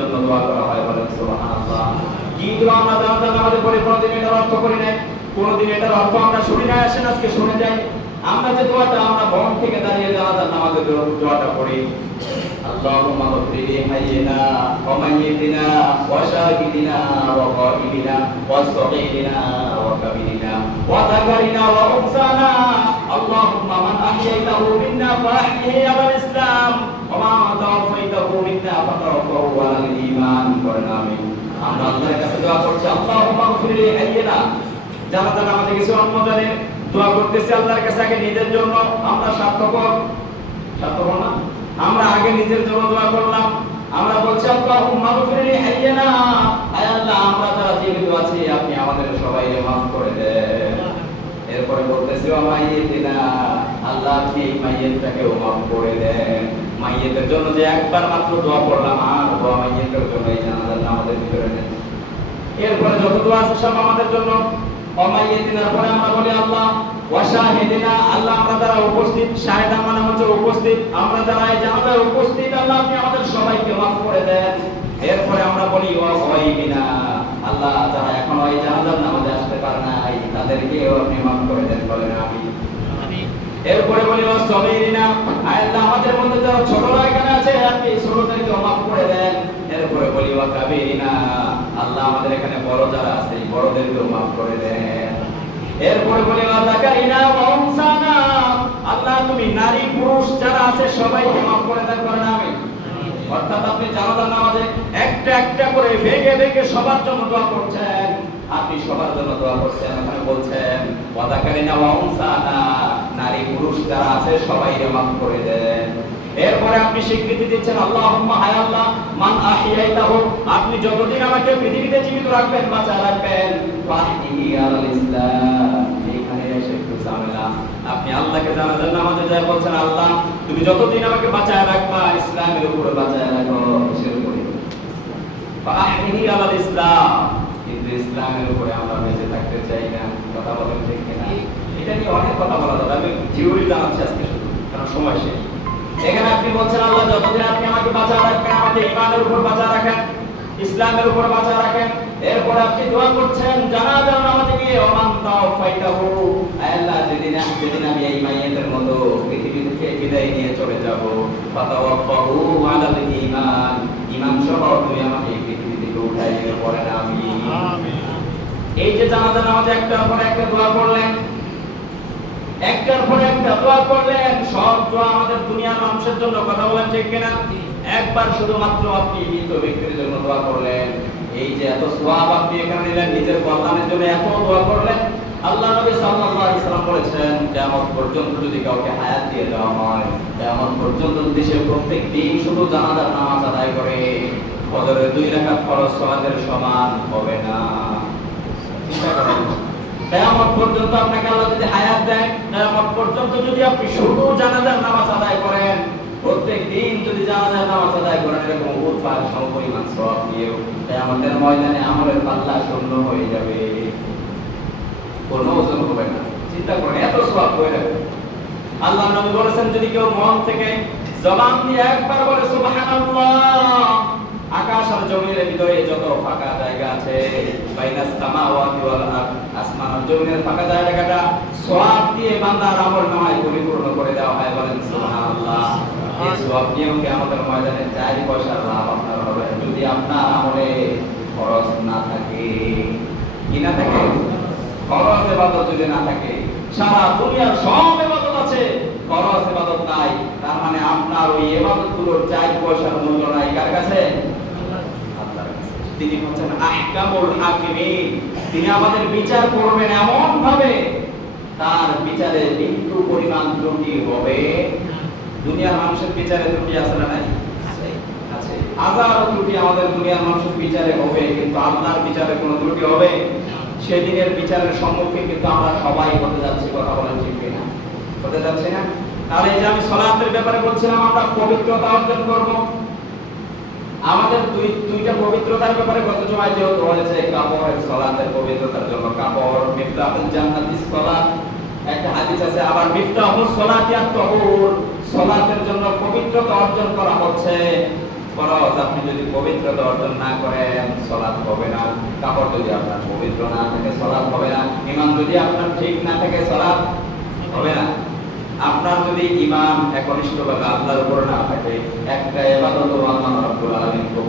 জন্য দোয়া করা হয় বলেন সুবহানাল্লাহ কি দোয়া আমরা জানাজার নামাজে পড়ি কোনোদিন এটার অর্থ করি নাই কোনোদিন এটার অর্থ আমরা শুনি না আসেন আজকে শুনে যাই আমরা যে দোয়াটা আমরা বন থেকে দাঁড়িয়ে জানাজার নামাজে দোয়াটা পড়ি اللهم اغفر لحينا وميتنا وشاهدنا وغائبنا وصغيرنا وكبيرنا وذكرنا وانثانا اللهم من احييته منا فاحيه على আতাফাইতাহু মিন্না ফাতারাফাহু আলাল ঈমান করেন আমিন। আমরা আল্লাহর কাছে দোয়া করছি আল্লাহুম্মা গফির লি যারা যারা আমাদের কিছু অন্যজনে দোয়া করতেছি আল্লাহর কাছে আগে নিজের জন্য, আমরা স্বার্থপর। স্বার্থপর না? আমরা আগে নিজের জন্য দোয়া করলাম। আমরা বলছি আল্লাহুম্মা গফির লি আয় আল্লাহ, আমরা যারা জীবিত আছি, আপনি আমাদের সবাইকে মাফ করে দেন। এরপরে বলতেছি আমাইয়েতিনা আল্লাহ আপনি এই মাফ করে দেন। মাইয়েতের জন্য যে একবার মাত্র দোয়া করলাম আর দোয়া মাইয়েতের জন্য এই জানাজার আমাদের ভিতরে নেই। এরপরে যত দোয়া আছে সব আমাদের জন্য। পরে আমরা বলি, আল্লাহ, ওয়াশাহিদিনা, আল্লাহ আমরা যারা উপস্থিত মানে হচ্ছে উপস্থিত, আমরা যারা এই উপস্থিত, আল্লাহ আপনি আমাদের সবাইকে মাফ করে দেন। এরপরে আমরা বলি আল্লাহ যারা এখনও এই জানাজার নামাজে আসতে পারে না তাদেরকেও আপনি মাফ করে দেন বলেন আমি এরপরে বলি ওয়া সাবিরিনা আল্লাহ, আমাদের মধ্যে যারা ছোটরা এখানে আছে? আপনি ছোটদেরকে মাফ করে দেন। এরপরে বলি ওয়া কাবিরিনা আল্লাহ আমাদের এখানে বড় যারা আছে বড়দেরকেও মাফ করে দেন। এরপরে বলি ওয়া যাকারিনা ওয়া উনসানা আল্লাহ, তুমি নারী পুরুষ যারা আছে, সবাইকে মাফ করে দেন, করেন আমি অর্থাৎ আপনি জানাজার নামাজে একটা একটা করে ভেগে ভেগে সবার জন্য দোয়া করছেন। আপনি সবার জন্য দোয়া করছেন ওখানে বলছেন ওয়াদাকারিনা নারী পুরুষ যারা আছে সবাইকে মাফ করে দেন। এরপরে আপনি স্বীকৃতি দিচ্ছেন হায় আল্লাহ, মান আহিয়াইতাহু। আপনি যতদিন আমাকে পৃথিবীতে জীবিত রাখবেন, বাঁচা রাখবেন। ইসলাম। এখানে এসে একটু ঝামেলা। আপনি আল্লাহকে জানার জন্য আমাদের যা বলছেন আল্লাহ, তুমি যতদিন আমাকে বাঁচায় রাখবা, ইসলামের উপরে বাঁচায় রাখো উপরে? ফাহিহি আলাল ইসলাম। ইসলামের উপরে আমরা বেঁচে থাকতে চাই না, কথা বলেন ঠিক কিনা। এটা নিয়ে অনেক কথা বলা যাবে। আমি থিওরি জানাচ্ছি আজকে শুধু, কারণ সময় শেষ। এখানে আপনি বলছেন, আল্লাহ, যতদিন আপনি আমাকে বাঁচায় রাখবেন, আমাকে ইমানের উপর বাঁচায় রাখেন, ইসলামের উপর বাঁচায় রাখেন, এরপর আপনি দোয়া করছেন জানাজার নামাজে গিয়ে আল্লাহ, যেদিন আমি যেদিন আমি এই মতো পৃথিবী থেকে বিদায় নিয়ে চলে যাব সহ তুমি আমাকে পৃথিবী থেকে উঠাই নিয়ে এই যে জানাজা নামাজে একটার পর একটা দোয়া করলেন একটার পর একটা দোয়া করলেন সব দোয়া আমাদের দুনিয়ার মানুষের জন্য কথা বলেন ঠিক কিনা? একবার শুধুমাত্র আপনি মৃত ব্যক্তির জন্য দোয়া করলেন। এই যে এত সোয়াব আপনি এখানে নিলেন নিজের কল্যাণের জন্য এত দোয়া করলেন। আল্লাহ নবী সাল্লাল্লাহু আলাইহি সাল্লাম বলেছেন কিয়ামত পর্যন্ত যদি কাউকে হায়াত দিয়ে দেওয়া হয় কিয়ামত পর্যন্ত যদি সে প্রত্যেক দিন শুধু জানাজার নামাজ আদায় করে ফজরের দুই রাকাত ফরজ সালাতের সমান হবে না। করেন কিয়ামত পর্যন্ত আপনাকে আল্লাহ যদি হায়াত দেয়, কিয়ামত পর্যন্ত যদি আপনি শুধু জানাজার নামাজ আদায় করেন, প্রত্যেক দিন যদি জানাজার নামাজ আদায় করেন, এরকম উৎপাদ সমপরিমাণ সওয়াব দিয়েও কিয়ামতের ময়দানে আমলের পাল্লা শূন্য হয়ে যাবে। কোনো ওজন হবে না। চিন্তা করেন, এত সওয়াব হয়ে যাবে আল্লাহ নবী বলেছেন, যদি কেউ মন থেকে জবান দিয়ে একবার বলে, সুবহানাল্লাহ আকাশ আর জমিনের ভিতরে যত ফাঁকা জায়গা আছে, বাইনাস সামাওয়াতি ওয়াল আরদ, আসমান আর জমিনের ফাঁকা জায়গাটা সওয়াব দিয়ে বান্দার আমল নামায় পরিপূর্ণ করে দেওয়া হয় বলেন সুবহানাল্লাহ। এই সওয়াব নিয়েও কি আমাদের ময়দানে চার পয়সার লাভ আপনার হবে। যদি আপনার আমলে খরচ না থাকে, কি না থাকে? খরচ ইবাদত যদি না থাকে, সারা দুনিয়ার সব ইবাদত আছে, খরচ ইবাদত নাই। তার মানে আপনার ওই ইবাদতগুলোর চার পয়সার মূল্য নাই। কার কাছে। তিনি হচ্ছেন আহকামুল হাকিমিন। তিনি আমাদের বিচার করবেন এমন ভাবে তার বিচারে বিন্দু পরিমাণ ত্রুটি হবে। দুনিয়ার মানুষের বিচারে ত্রুটি আছে না নাই? আছে। হাজার ত্রুটি আমাদের দুনিয়ার মানুষের বিচারে হবে, কিন্তু আল্লাহর বিচারে কোনো ত্রুটি হবে? সেদিনের বিচারের সম্মুখীন কিন্তু আমরা সবাই হতে যাচ্ছি, কথা বলেন ঠিক কিনা? হতে যাচ্ছে না? তাহলে এই যে আমি সলাতের ব্যাপারে বলছিলাম, আমরা পবিত্রতা অর্জন করব। আমাদের দুই, দুইটা পবিত্রতার ব্যাপারে গত জমায় যে হয়েছে কাপড় সলাতের পবিত্রতার জন্য কাপড়, মিফতাহুল জান্নাতি সলাত একটা হাদিস আছে, আবার মিফতাহুল সলাতিয়াত তাহুর, সলাতের জন্য পবিত্রতা অর্জন করা হচ্ছে। ফরজ, আপনি যদি পবিত্রতা অর্জন না করেন, সলাৎ হবে না। কাপড় যদি আপনার পবিত্র না থাকে, সলাৎ হবে না। ইমান যদি আপনার ঠিক না থাকে, সলাৎ হবে না। আপনার যদি ইমান একনিষ্ঠ বা আপনার উপর না থাকে একটা এবাদত আল্লাহ রাব্বুল